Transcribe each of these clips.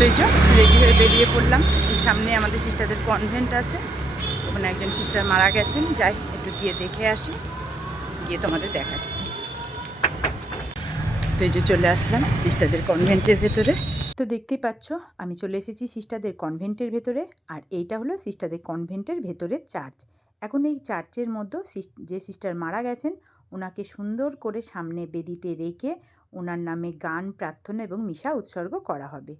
তো রেডি হয়ে বেরিয়ে পড়লাম। সামনে আমাদের সিস্টারদের কনভেন্ট আছে। ওখানে একজন সিস্টার মারা গেছেন। যাই, একটু গিয়ে দেখে আসি। গিয়ে তোমাদের দেখাচ্ছি। তো এই যে চলে আসলাম সিস্টারদের কনভেন্টের ভেতরে। তো দেখতেই পাচ্ছ, আমি চলে এসেছি সিস্টারদের কনভেন্টের ভেতরে। আর এইটা হলো সিস্টারদের কনভেন্টের ভেতরে চার্চ এখন এই চার্চের মধ্যে যে সিস্টার মারা গেছেন, ওনাকে সুন্দর করে সামনে বেদিতে রেখে ওনার নামে গান, প্রার্থনা এবং মিশা উৎসর্গ করা হবে।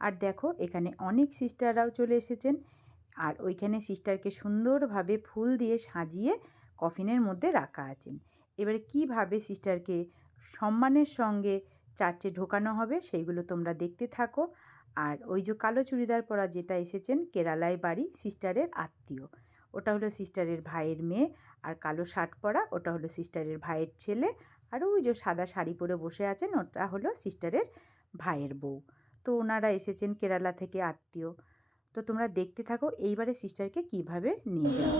আর দেখো, এখানে অনেক সিস্টাররাও চলে এসেছেন। আর ওইখানে সিস্টারকে সুন্দরভাবে ফুল দিয়ে সাজিয়ে কফিনের মধ্যে রাখা আছেন। এবারে কীভাবে সিস্টারকে সম্মানের সঙ্গে চার্চে ঢোকানো হবে সেইগুলো তোমরা দেখতে থাকো। আর ওই যে কালো চুড়িদার পরা যেটা এসেছেন, কেরালায় বাড়ি সিস্টারের আত্মীয়, ওটা হলো সিস্টারের ভাইয়ের মেয়ে। আর কালো শার্ট পরা, ওটা হলো সিস্টারের ভাইয়ের ছেলে। আর ওই যে সাদা শাড়ি পরে বসে আছেন, ওটা হলো সিস্টারের ভাইয়ের বউ। তো ওনারা এসেছেন কেরালা থেকে আত্মীয়। তো তোমরা দেখতে থাকো এইবারে সিস্টারকে কীভাবে নিয়ে যাও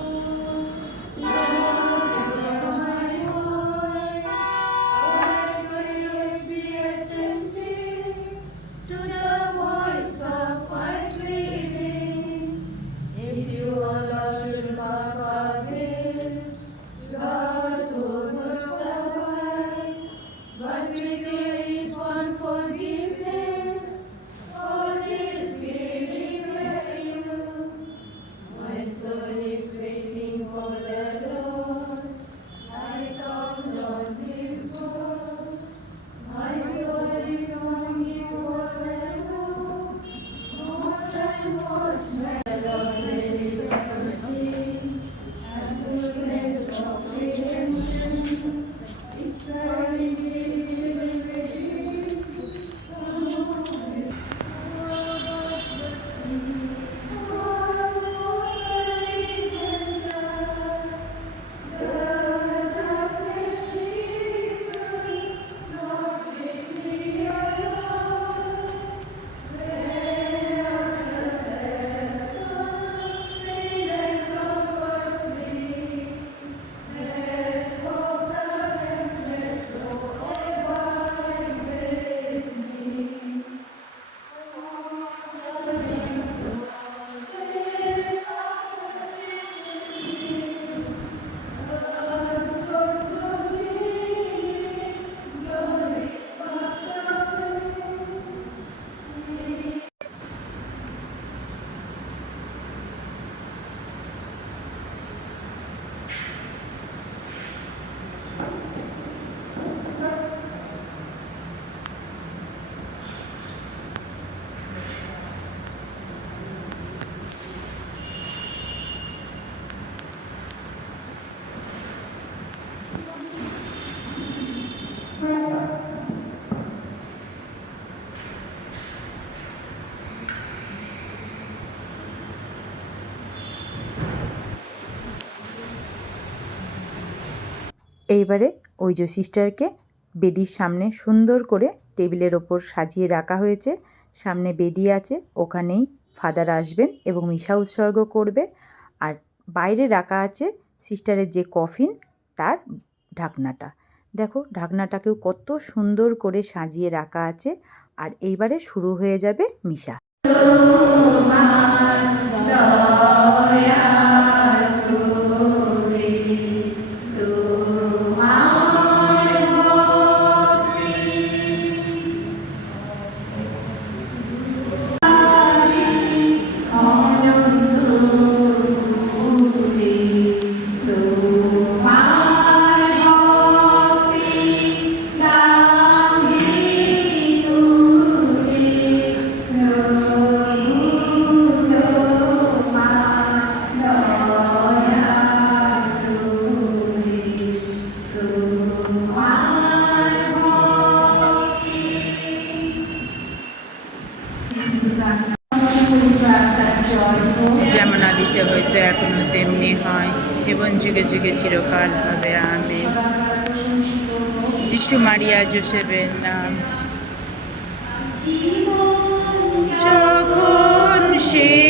এইবারে ওই যে সিস্টারকে বেদির সামনে সুন্দর করে টেবিলের ওপর সাজিয়ে রাখা হয়েছে। সামনে বেদি আছে, ওখানেই ফাদার আসবেন এবং মিশা উৎসর্গ করবে। আর বাইরে রাখা আছে সিস্টারের যে কফিন, তার ঢাকনাটা। দেখো, ঢাকনাটাকেও কত সুন্দর করে সাজিয়ে রাখা আছে। আর এইবারে শুরু হয়ে যাবে মিশা। যুগে যুগে চিরকাল হবে আমি যিশু মারিয়া জোসেফের নাম। যখন শেষ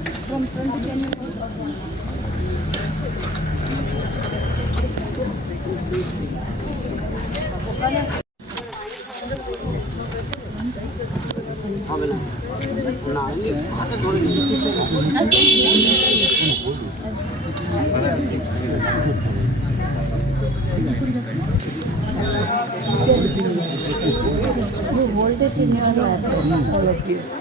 월드 팀이 하는 거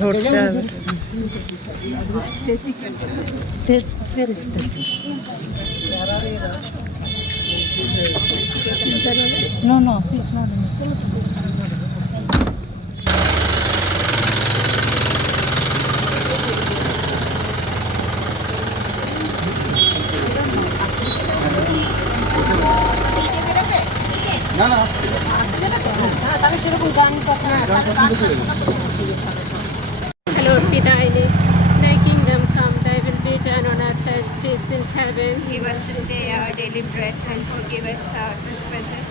হবে No, no, it's not. তাহলে সেরকম গান কথা Lord be thy name. Thy kingdom come, thy will be done on earth as it is in heaven. Give us today our daily bread and forgive us our trespasses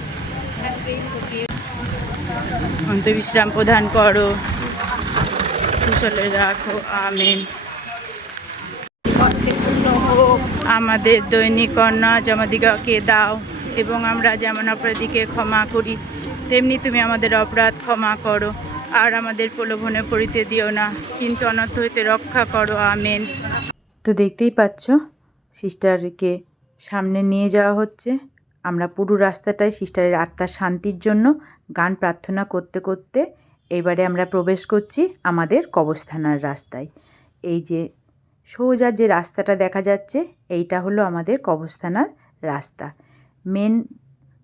as we forgive অন্তবিশ্রাম প্রদান করো কুশলে রাখো amen আমাদের দৈনিক অন্ন জমাদিগকে দাও এবং আমরা যেমন অপরাধীকে ক্ষমা করি তেমনি তুমি আমাদের অপরাধ ক্ষমা করো, আর আমাদের প্রলোভনে পড়িতে দিও না, কিন্তু অনর্থ হইতে রক্ষা করো, আমেন। তো দেখতেই পাচ্ছ, সিস্টারকে সামনে নিয়ে যাওয়া হচ্ছে। আমরা পুরো রাস্তাটায় সিস্টারের আত্মার শান্তির জন্য গান প্রার্থনা করতে করতে এবারে আমরা প্রবেশ করছি আমাদের কবস্থানার রাস্তায়। এই যে সোজা যে রাস্তাটা দেখা যাচ্ছে, এইটা হলো আমাদের কবস্থানার রাস্তা। মেন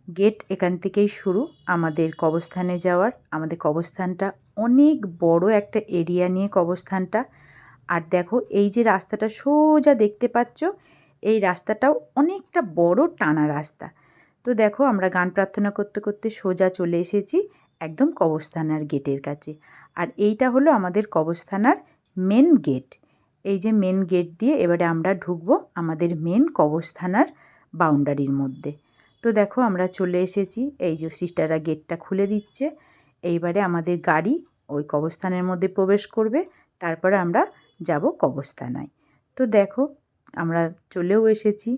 গেট এখান থেকেই শুরু। আমাদের কবস্থানে যাওয়ার, আমাদের কবস্থানটা অনেক বড় একটা এরিয়া নিয়ে কবস্থানটা আর দেখো, এই যে রাস্তাটা সোজা দেখতে পাচ্ছ, এই রাস্তাটাও অনেকটা বড় টানা রাস্তা। তো দেখো, আমরা গান প্রার্থনা করতে করতে সোজা চলে এসেছি একদম কবস্থানার গেটের কাছে। আর এইটা হলো আমাদের কবস্থানার মেন গেট এই যে মেন গেট দিয়ে এবারে আমরা ঢুকবো আমাদের মেন কবস্থানার বাউন্ডারির মধ্যে। তো দেখো আমরা চলে এসেছি। এই যে সিস্টাররা গেটটা খুলে দিচ্ছে। এইবারে আমাদের গাড়ি ওই কবস্থানের মধ্যে প্রবেশ করবে। তারপরে আমরা যাব কবস্থানায় তো দেখো, আমরা চলেও এসেছি।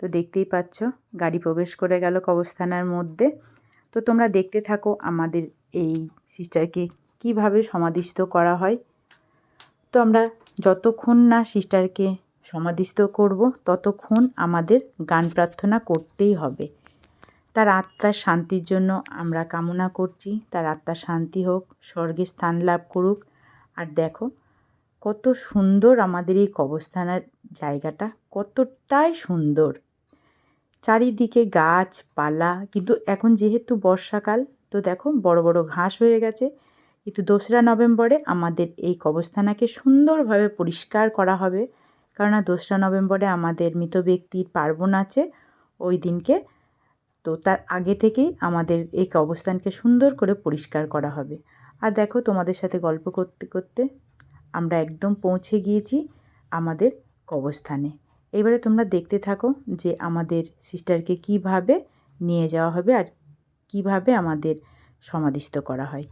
তো দেখতেই পাচ্ছ, গাড়ি প্রবেশ করে গেল কবস্থানার মধ্যে। তো তোমরা দেখতে থাকো আমাদের এই সিস্টারকে কীভাবে সমাধিস্থ করা হয়। তো আমরা যতক্ষণ না সিস্টারকে সমাধিস্থ করব, ততক্ষণ আমাদের গান প্রার্থনা করতেই হবে। তার আত্মার শান্তির জন্য আমরা কামনা করছি। তার আত্মার শান্তি হোক, স্বর্গে স্থান লাভ করুক। আর দেখো, কত সুন্দর আমাদের এই কবস্থানার জায়গাটা, কতটাই সুন্দর। চারিদিকে গাছপালা, কিন্তু এখন যেহেতু বর্ষাকাল, তো দেখো বড় বড় ঘাস হয়ে গেছে। কিন্তু দোসরা নভেম্বরে আমাদের এই কবস্থানাকে সুন্দরভাবে পরিষ্কার করা হবে। কেননা দোসরা নভেম্বরে আমাদের মৃত ব্যক্তির পার্বণ আছে। ওই দিনকে তো তার আগে থেকেই আমাদের এই কবস্থানকে সুন্দর করে পরিষ্কার করা হবে। আর দেখো তোমাদের সাথে গল্প করতে করতে আমরা একদম পৌঁছে গিয়েছি আমাদের কবস্থানে এবারে তোমরা দেখতে থাকো যে আমাদের সিস্টারকে কীভাবে নিয়ে যাওয়া হবে আর কীভাবে আমাদের সমাধিস্থ করা হয়।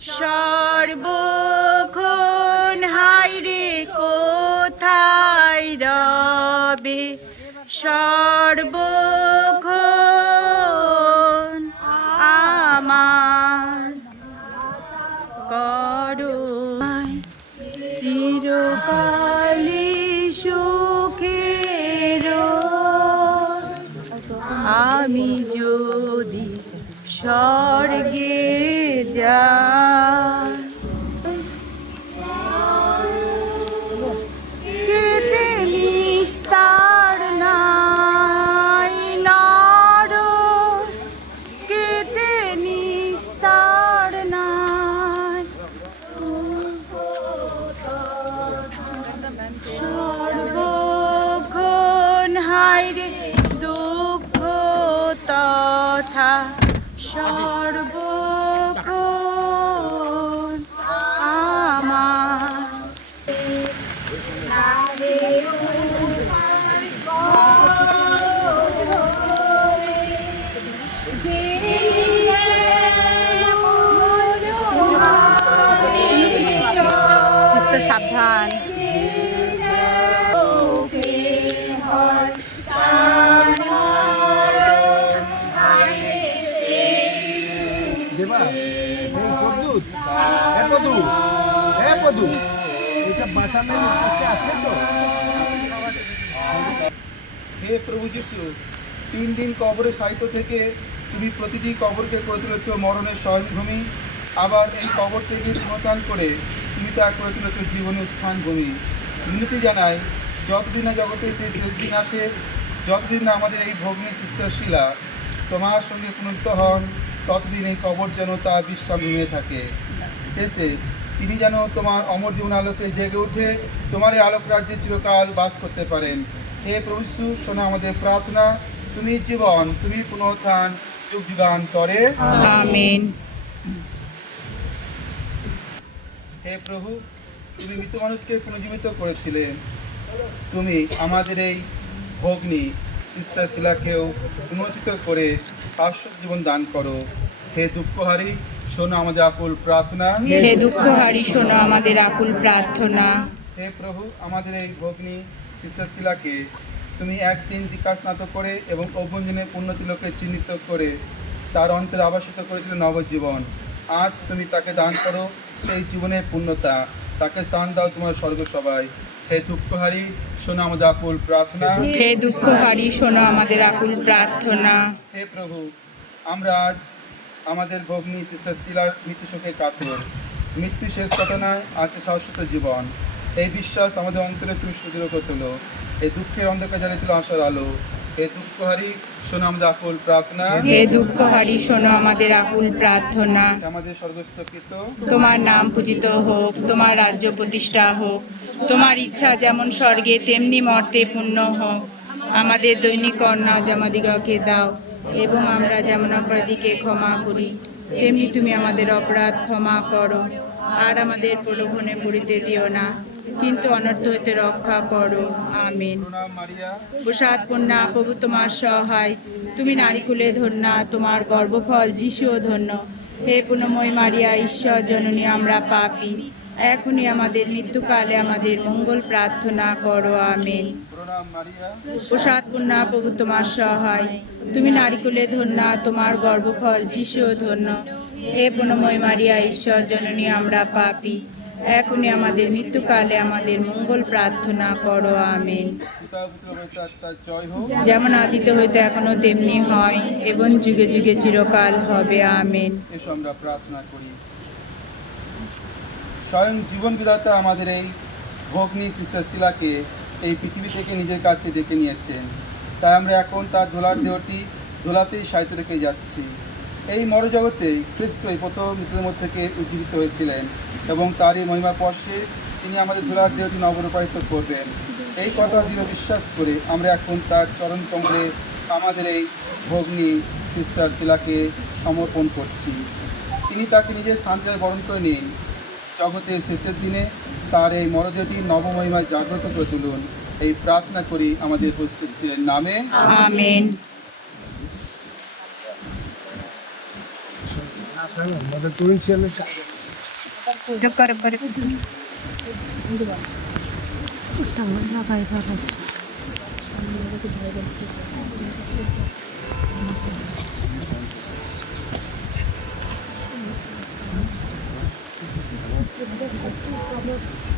সর্বক্ষণ সর্বক্ষণ আমার করুণায় চিরকালে সুখের। আমি যদি স্বর্গে যাই পদু। হ্যাঁ পদু। এটা বাঁচানোর কাছে আছে তো? হে প্রভু যিশু, তিন দিন কবরে সাহিত্য থেকে তুমি প্রতিটি কবরকে করে তুলেছ মরণের সহজভূমি আবার এই কবর থেকে পুনতান করে তুমি তা করে তুলেছ জীবনের উত্থান ভূমি মিনতি জানায় যতদিন না জগতে সেই শেষ দিন আসে, যতদিন না আমাদের এই ভগ্নী সিস্টার শিলা তোমার সঙ্গে পুনরুত্থ হন ততদিন এই কবর যেন তা বিশ্রাম নিয়ে থাকে। শেষে তিনি যেন তোমার অমর জীবন আলোকে জেগে উঠে তোমার এই আলোক রাজ্যে চিরকাল বাস করতে পারেন। হে প্রভু শোনো আমাদের প্রার্থনা। তুমি জীবন তুমি পুনরুত্থান। যুগ যুগান্তরে আমিন। হে প্রভু তুমি মৃত মানুষকে পুনর্জীবিত করেছিলে। তুমি আমাদের এই ভগ্নী সিস্টার শিলাকেও পুনর্জিত করে শাশ্বত জীবন দান করো। হে দুঃখহারী শোনো আমাদের আকুল প্রার্থনা। হে দুঃখহারি শোনো আমাদের আকুল প্রার্থনা। হে প্রভু আমাদের এই ভগ্নী সিস্টার শিলাকে তুমি একদিন বিকাশনাত করে এবং অভ্যঞ্জনে উন্নতিলোকে চিহ্নিত করে তার অন্তরে আবাসিত করেছিল নবজীবন। আজ তুমি তাকে দান করো সেই জীবনের পূর্ণতা। তাকে স্থান দাও তোমার স্বর্গসভায় হে দুঃখহারী শোনো আমাদের আকুল প্রার্থনা। হে দুঃখহারি শোনো আমাদের আকুল প্রার্থনা। হে প্রভু আমরা আজ আমাদের ভগ্নী সিস্টার শিলার মৃত্যু শোকে কাতর মৃত্যু শেষ ঘটনায় আছে শাশ্বত জীবন। এই বিশ্বাস আমাদের অন্তরে তুমি সুদৃঢ় করে তোলো। এই দুঃখের অন্ধকার জ্বালিয়ে তুলো আসার আলো। এই দুঃখহারি শোনো আমাদের আকুল প্রার্থনা। হে দুঃখহারি শোনো আমাদের আকুল প্রার্থনা। আমাদের সর্বস্তকৃত। তোমার নাম পূজিত হোক তোমার রাজ্য প্রতিষ্ঠা হোক। তোমার ইচ্ছা যেমন স্বর্গে তেমনি মর্তে পূর্ণ হোক। আমাদের দৈনিক কর্ণা জামাদিগকে দাও। এবং আমরা যেমন অপরাধীকে ক্ষমা করি, তেমনি তুমি আমাদের অপরাধ ক্ষমা করো। আর আমাদের প্রলোভনে পড়িতে দিও না, কিন্তু অনর্থ হইতে রক্ষা করো। আমিন। প্রসাদ কন্যা প্রভু তোমার সহায়। তুমি নারীকুলে ধন্যা, তোমার গর্ভফল যিশুও ধন্য। হে পুনময় মারিয়া, ঈশ্বর জননী, আমরা পাপি। এখনই আমাদের মৃত্যুকালে আমাদের মঙ্গল প্রার্থনা করো, আমিন। প্রসাদ কন্যা প্রভু তোমার সহায়। তুমি নারীকুলে ধন্যা, তোমার গর্ভফল যিশুও ধন্য। হে পুনময় মারিয়া, ঈশ্বর জননী, আমরা পাপি। এখনই আমাদের মৃত্যুকালে আমাদের মঙ্গল প্রার্থনা করো, আমিন। যেমন আদিতে হইতে এখনও তেমনি হয়, এবং যুগে যুগে চিরকাল হবে, আমেন। আমরা প্রার্থনা করি। স্বয়ং জীবন বিদাতা আমাদের এই ভগ্নী সিস্টার শিলাকে পৃথিবী থেকে নিজের কাছে ডেকে নিয়েছেন। তাই আমরা এখন তার ধোলার দেহটি ধোলাতেই সাহিত্য রেখে যাচ্ছি। এই মরজগতে খ্রিস্ট এই প্রথম মৃত্যুদের মধ্যে থেকে উজ্জীবিত হয়েছিলেন এবং তারই এই মহিমা পর্ষে তিনি আমাদের ধোলার দেহটি নবরূপায়িত করবেন। এই কথা দৃঢ় বিশ্বাস করে আমরা এখন তার চরণ কমলে আমাদের এই ভগ্নী সিস্টার শিলাকে সমর্পণ করছি। তিনি তাকে নিজের শান্তিতে বরণ করে নিন। জগতের শেষের দিনে তার এই মরদেহটি নবমহিমায় জাগ্রত করে তুলুন। এই প্রার্থনা করি আমাদের খ্রিস্টের নামে। আমেন। で、こっち行。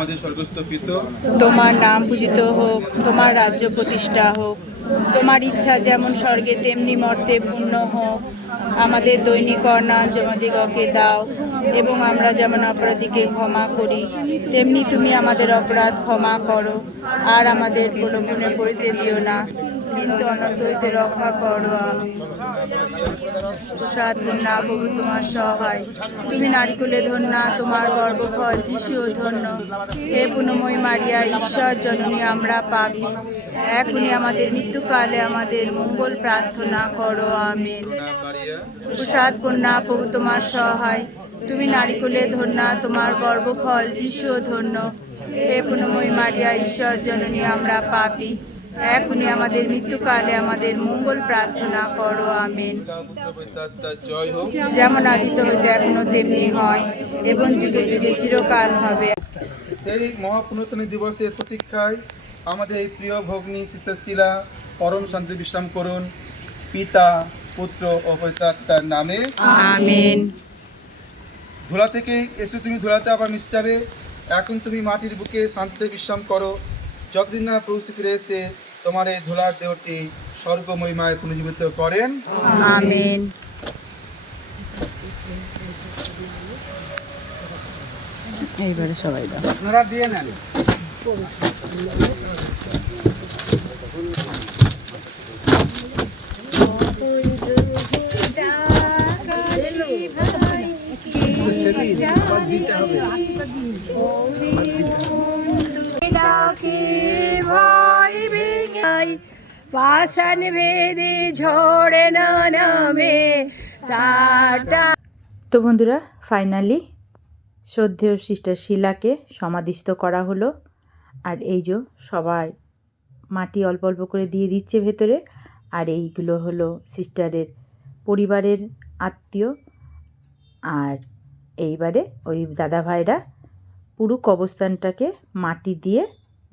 আমাদের স্বর্গস্থ পিত তোমার নাম পূজিত হোক, তোমার রাজ্য প্রতিষ্ঠা হোক, তোমার ইচ্ছা যেমন স্বর্গে, তেমনি মর্তে পূর্ণ হোক, আমাদের দৈনিক অর্ণা জমাদিগকে দাও, এবং আমরা যেমন অপরাধীকে ক্ষমা করি, তেমনি তুমি আমাদের অপরাধ ক্ষমা করো, আর আমাদের প্রলোভনে পড়িতে দিও না। অনর্থ হইতে রক্ষা করো। প্রসাদ কন্যা প্রভু, তোমার সহায়। তুমি নারিকুলে ধন্যা, তোমার গর্ভফল যিশুও ধন্য। হে পুনময় মারিয়া, ঈশ্বর জননী, আমরা পাপি। এখনই আমাদের মৃত্যুকালে আমাদের মঙ্গল প্রার্থনা করো মারিয়া প্রসাদ কন্যা প্রভু, তোমার সহায়। তুমি নারিকুলে ধন্যা, তোমার গর্ভফল যিশুও ধন্য। হে পুনময় মারিয়া, ঈশ্বর জননী, আমরা পাপি। এখনই আমাদের মৃত্যুকালে আমাদের মঙ্গল প্রার্থনা করো আমিন। যেমন আদিত হইতে এখনও তেমনি হয় এবং যুগে যুগে চিরকাল হবে। সেই মহাপুনতনী দিবসের প্রতীক্ষায় আমাদের এই প্রিয় ভগ্নী সিস্টার শিলা পরম শান্তি বিশ্রাম করুন। পিতা পুত্র ও পবিত্র নামে। আমিন। ধুলা থেকে এসে তুমি ধুলাতে আবার মিশে যাবে এখন তুমি মাটির বুকে শান্তিতে বিশ্রাম করো। যতদিন না প্রভুশ্রী ফিরে এসে তোমার এই ধুলার দেহটি স্বর্গমহিমায় পুনর্জীবিত করেন। আমিন। এইবারে সবাই দাও। আপনারা দিয়ে নেন। পাষাণ ভেদে ঝড়ে না নামে। টাটা। তো বন্ধুরা, ফাইনালি শ্রদ্ধেয় সিস্টার শিলাকে সমাধিস্থ করা হলো। আর এই যে সবার মাটি অল্প অল্প করে দিয়ে দিচ্ছে ভেতরে, আর এইগুলো হলো সিস্টারের পরিবারের আত্মীয়। আর এইবারে ওই দাদা ভাইরা পুরো কবরস্থানটাকে মাটি দিয়ে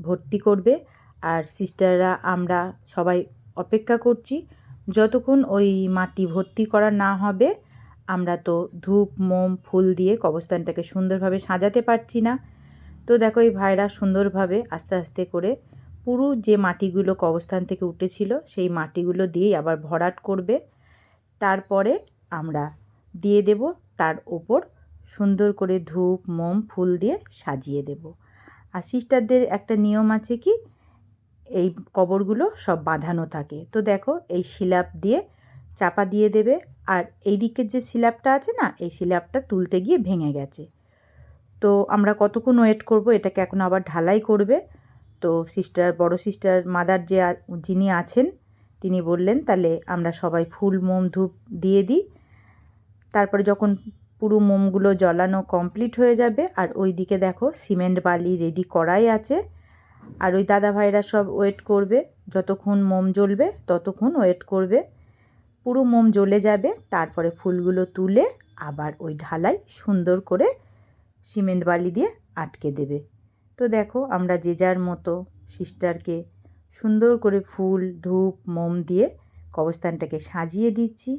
ভর্তি করবে। আর সিস্টাররা, আমরা সবাই অপেক্ষা করছি। যতক্ষণ ওই মাটি ভর্তি করা না হবে, আমরা তো ধূপ, মোম, ফুল দিয়ে কবস্থানটাকে সুন্দরভাবে সাজাতে পারছি না। তো দেখো, এই ভাইরা সুন্দরভাবে আস্তে আস্তে করে পুরো যে মাটিগুলো কবস্থান থেকে উঠেছিল, সেই মাটিগুলো দিয়েই আবার ভরাট করবে। তারপরে আমরা দিয়ে দেব, তার ওপর সুন্দর করে ধূপ, মোম, ফুল দিয়ে সাজিয়ে দেব। আর সিস্টারদের একটা নিয়ম আছে কি এই কবরগুলো সব বাঁধানো থাকে। তো দেখো, এই শিলাপ দিয়ে চাপা দিয়ে দেবে আর এই দিকের যে সিলাপটা আছে না, এই সিলাপটা তুলতে গিয়ে ভেঙে গেছে। তো আমরা কতক্ষণ ওয়েট করব? এটাকে এখন আবার ঢালাই করবে। তো সিস্টার বড় সিস্টার মাদার যে যিনি আছেন, তিনি বললেন, তাহলে আমরা সবাই ফুল, মোম, ধূপ দিয়ে দিই। তারপরে যখন পুরো মোমগুলো জ্বলানো কমপ্লিট হয়ে যাবে, আর ওই দিকে দেখো সিমেন্ট বালি রেডি করাই আছে। আর ওই দাদা ভাইরা সব ওয়েট করবে, যতক্ষণ মোম জ্বলবে ততক্ষণ ওয়েট করবে। পুরো মোম জ্বলে যাবে, তারপরে ফুলগুলো তুলে আবার ওই ঢালাই সুন্দর করে সিমেন্ট বালি দিয়ে আটকে দেবে। তো দেখো আমরা যে যার মতো সিস্টারকে সুন্দর করে ফুল, ধূপ, মোম দিয়ে কবস্থানটাকে সাজিয়ে দিচ্ছি।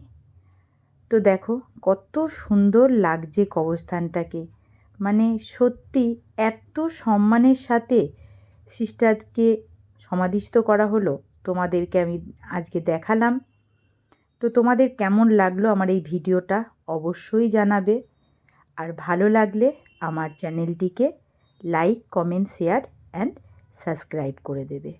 তো দেখো কত সুন্দর লাগছে কবস্থানটাকে মানে সত্যি এত সম্মানের সাথে সিস্টারকে সমাধিস্থ করা হলো, তোমাদেরকে আমি আজকে দেখালাম। তো তোমাদের কেমন লাগল আমার এই ভিডিওটা অবশ্যই জানাবে। আর ভালো লাগলে আমার চ্যানেলটিকে like, comment, share, and subscribe করে দেবে।